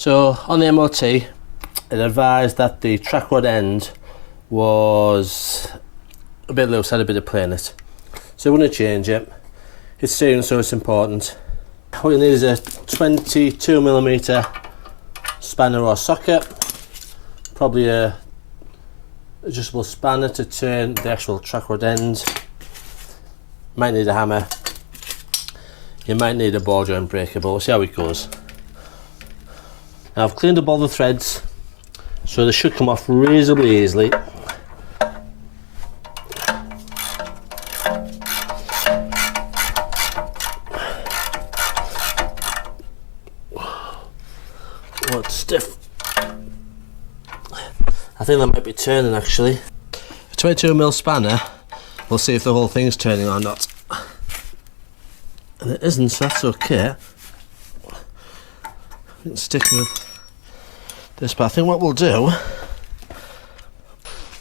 So on the MOT, it advised that the track rod end was a bit loose, had a bit of play in it. So we're going to change it. It's steering, so it's important. What you need is a 22mm spanner or socket, probably a adjustable spanner to turn the actual track rod end. Might need a hammer. You might need a ball joint breaker, but we'll see how it goes. Now I've cleaned up all the threads, so they should come off reasonably easily. Oh, it's stiff. I think that might be turning actually. A 22mm spanner, we'll see if the whole thing's turning or not. And it isn't, so that's okay. I can stick with this, but I think what we'll do,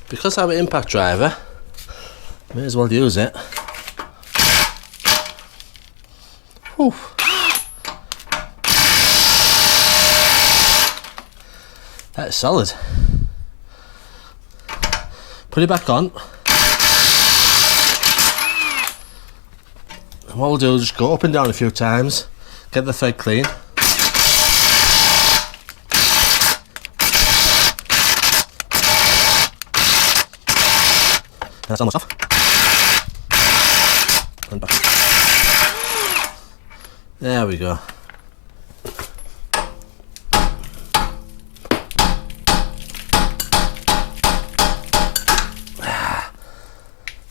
because I have an impact driver, may as well use it. Whew. That is solid. Put it back on. And what we'll do is just go up and down a few times, get the thread clean. That's almost off. And back. There we go.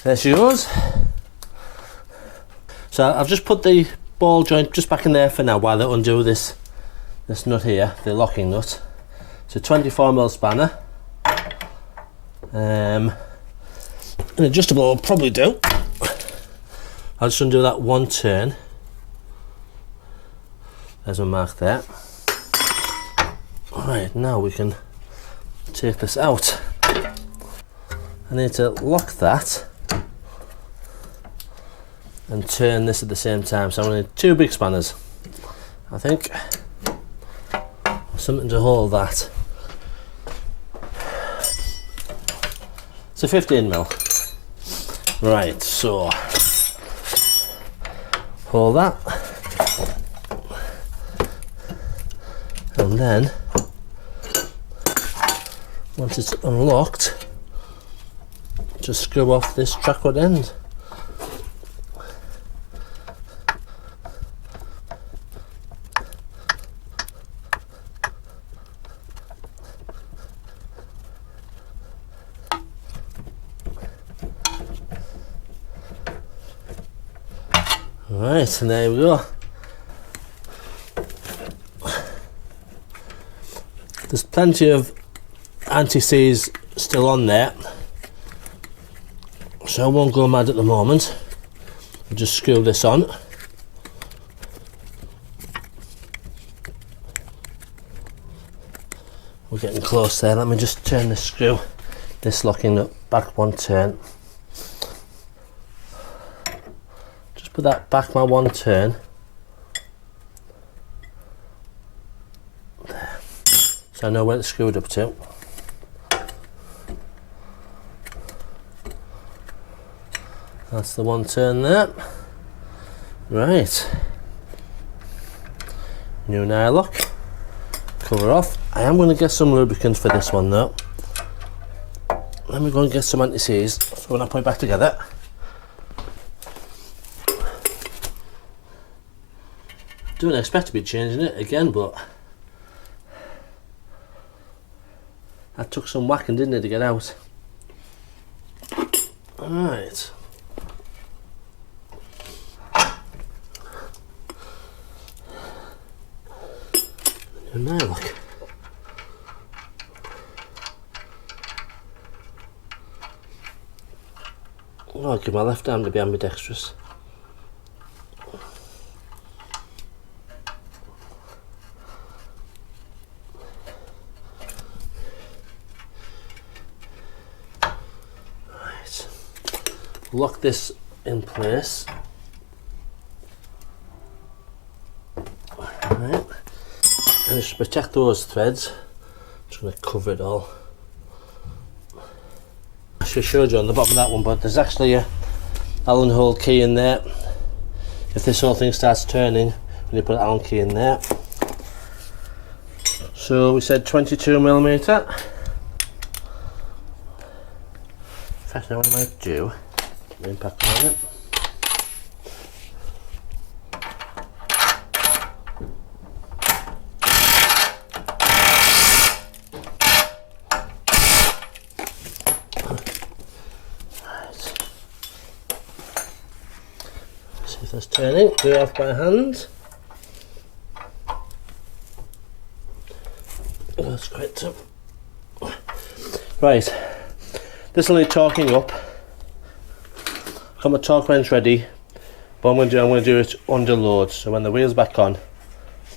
There she goes. So I've just put the ball joint just back in there for now while I undo this nut here, the locking nut. It's a 24mm spanner. An adjustable will probably do. I'll just undo that one turn. There's my mark there. Alright, now we can take this out. I need to lock that and turn this at the same time, so I'm going to need two big spanners, I think. Something to hold that. It's a 15mm. Right, so hold that, and then once it's unlocked, just screw off this track rod end. Right, and there we go. There's plenty of anti-seize still on there, so I won't go mad at the moment. I'll just screw this on. We're getting close there. Let me just turn this screw, this locking nut back one turn. Put that back my one turn. There. So I know where it's screwed up to. That's the one turn there. Right. New nylock. Cover off. I am going to get some lubricant for this one though. Let me go and get some anti-seize so when I put it back together. Don't expect to be changing it again, but that took some whacking, didn't it, to get out. Alright. New nylock. Oh, I'll give my left arm to be ambidextrous. Lock this in place. Right. And Just protect those threads. I'm just going to cover it all. I should have showed you on the bottom of that one, but there's actually a Allen hole key in there. If this whole thing starts turning, when you put an Allen key in there. So we said 22mm. In fact, now what I might do, the impact on it. See if that's turning. Do it off by hand. That's quite tough. Right, this will need torquing up. Got my torque wrench ready, but I'm going to do it under load. So when the wheel's back on,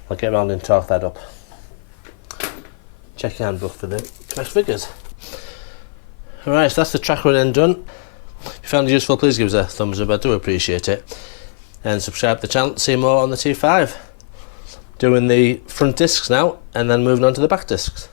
I'll get around and torque that up. Check your handbook for the correct figures. Alright, so that's the track rod end done. If you found it useful, please give us a thumbs up. I do appreciate it. And subscribe to the channel to see more on the T5. Doing the front discs now, and then moving on to the back discs.